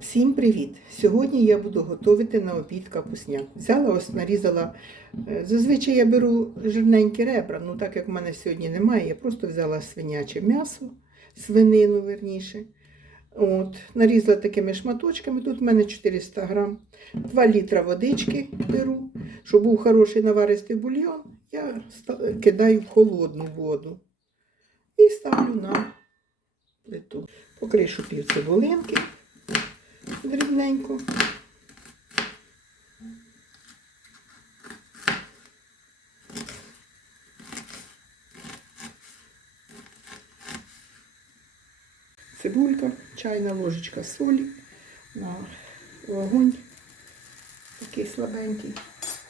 Всім привіт! Сьогодні я буду готувати на обід капусняк. Взяла, ось нарізала. е, Зазвичай я беру жирненькі ребра, ну так як в мене сьогодні немає, я просто взяла свиняче м'ясо, свинину верніше. От, нарізала такими шматочками. Тут в мене 400 грам. 2 літра водички беру. Щоб був хороший наваристий бульйон, я кидаю в холодну воду і ставлю на плиту. Покришу пів цибулинки дрібненько. Цибулька, чайна ложечка солі на вогонь такий слабенький.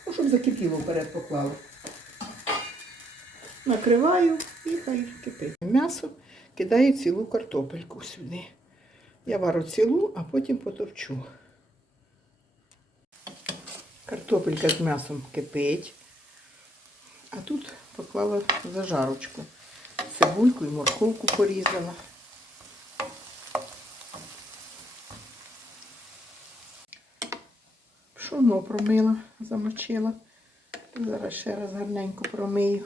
Ну, щоб закипіло вперед поклала. Накриваю і хай кипить. М'ясо кидаю цілу картопельку сюди. Я вару цілу, а потім потовчу. Картопелька з м'ясом кипить. А тут поклала зажарочку. Цибульку і морковку порізала. Пшоно промила, замочила. Зараз ще раз гарненько промию.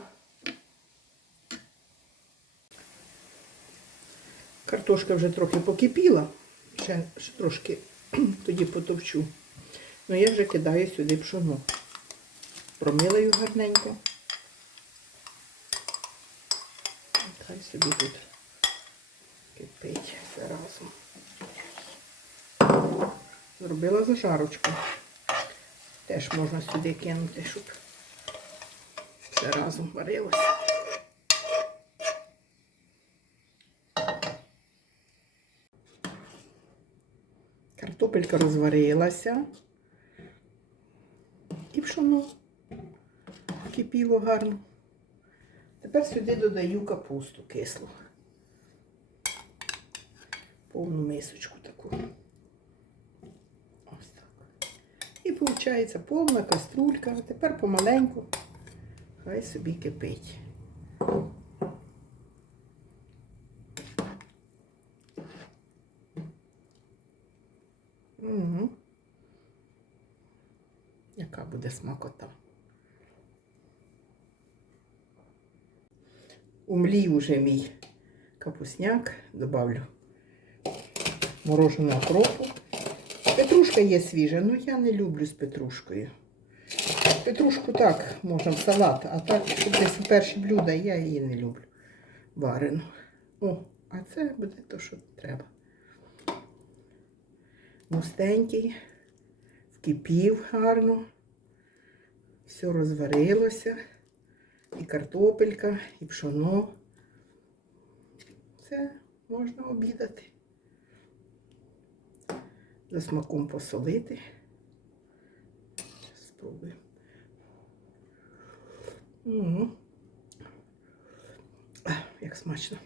Картошка вже трохи покипіла, ще, ще трошки тоді потовчу. Ну я вже кидаю сюди пшоно. Промила гарненько. Хай собі тут кипить все разом. Зробила зажарочку. Теж можна сюди кинути, щоб все разом варилося. Картопелька розварилася. І пшоно кипіло гарно. Тепер сюди додаю капусту кислу. Повну мисочку таку. Ось так. І виходить повна каструлька. Тепер помаленьку хай собі кипить. Угу. Яка буде смакота. Умлій уже мій капусняк, добавлю мороженого кропу. Петрушка є свіжа, але я не люблю з петрушкою. Петрушку так, можна в салат, а так, щоб десь перші блюда, я її не люблю варену. О, а це буде то, що треба густенький, вкипів гарно, все розварилося, і картопелька, і пшоно. Це можна обідати. За смаком посолити. Спробую. Угу. Як смачно.